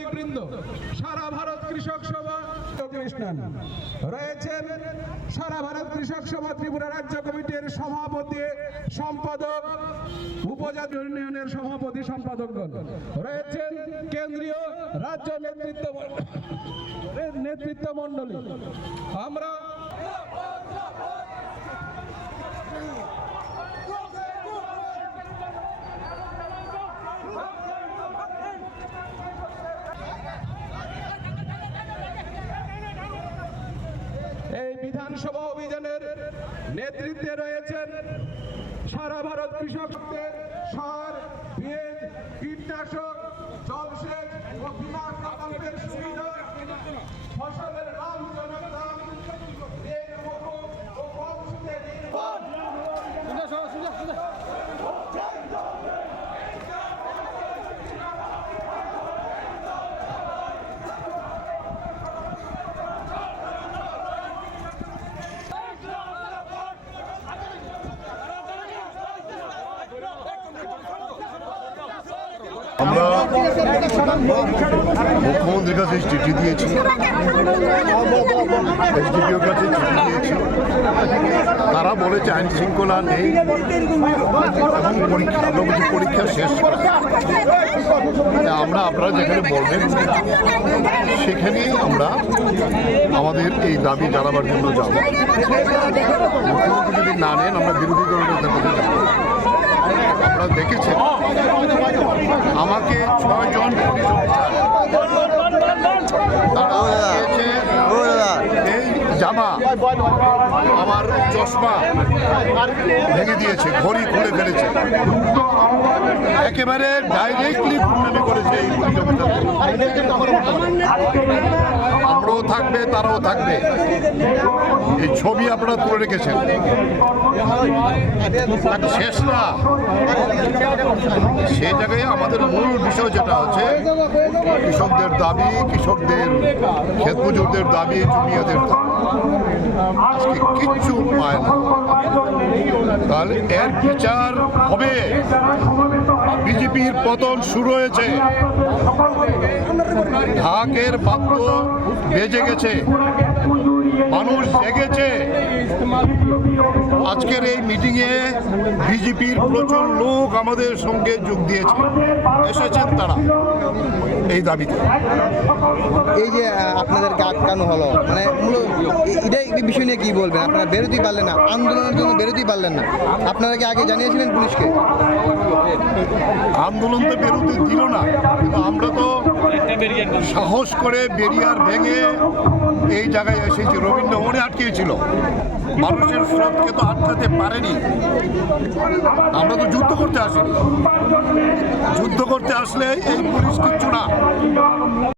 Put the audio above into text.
সাংবাদিকবৃন্দ, সারা ভারত কৃষক সভা কৃষ্ণন রয়েছেন, সারা ভারত কৃষক সভা ত্রিপুরা রাজ্য কমিটির সভাপতি সম্পাদক, উপজাতি ইউনিয়নের সভাপতি সম্পাদকগণ রয়েছেন, কেন্দ্রীয় রাজ্য নেতৃত্ব মণ্ডলী। আমরা এই বিধানসভা অভিযানের নেতৃত্বে রয়েছেন সারা ভারত কৃষকদের সার, বীজ, কীটনাশক, জলসেচ ও বীমা প্রকল্পের সুবিধা, ফসলের লাভজনক দাম, রেল মকুব ও কম সুদে ঋণ। আমরা মুখ্যমন্ত্রীর কাছে চিঠি দিয়েছি, এসডিপিওর কাছে চিঠি দিয়েছি। তারা বলেছে আইন শৃঙ্খলা নেই এবং পরীক্ষা শেষ করা। আমরা আপনারা যেখানে বলবেন সেখানেই আমরা আমাদের এই দাবি জানাবার জন্য যাব। মুখ্যমন্ত্রী যদি না নেন আমরা বিরোধী দলের কাছে যাব। আপনারা দেখেছেন আমাকে 6 জন পুলিশ অফিসার এই জামা, আমার চশমা ভেঙে দিয়েছে, ঘড়ি খুলে ফেলেছে, একেবারে ডাইরেক্টলি গুন্ডামি করেছে এই পুলিশ অফিসার। আমরাও থাকবে, তারাও থাকবে। এই ছবি আপনারা তুলে রেখেছেন। শেষ না, সেই জায়গায় আমাদের মূল বিষয় যেটা হচ্ছে কৃষকদের দাবি, কৃষকদের ক্ষেত মজুরদের দাবি, জমিয়াদের দাবি আজকে কিচ্ছু পায় না। তাহলে এর বিচার হবে। বিজেপির পতন শুরু হয়েছে, ঢাকের বাদ্য বেজে গেছে, মানুষ জেগেছে। আজকের এই মিটিংয়ে বিজেপির প্রচুর লোক আমাদের সঙ্গে যোগ দিয়েছে, এসেছেন তারা এই দাবিতে। এই যে আপনাদেরকে আটকানো হলো, মানে মূলত এটাই বিষয় নিয়ে কি বলবেন? আপনারা বেরোতেই পারলেন না, আন্দোলনের জন্য বেরোতেই পারলেন না। আপনারা কি আগে জানিয়েছিলেন পুলিশকে? আন্দোলন তো বেরোতে দিল না, কিন্তু আমরা তো সাহস করে বেরিয়ার ভেঙে এই জায়গায় এসেছি। রবীন্দ্রভবনে আটকিয়েছিল, মানুষের স্রোতকে তো আটকাতে পারেনি। আমরা তো যুদ্ধ করতে আসিনি, যুদ্ধ করতে আসলে এই পুলিশ কিচ্ছু না।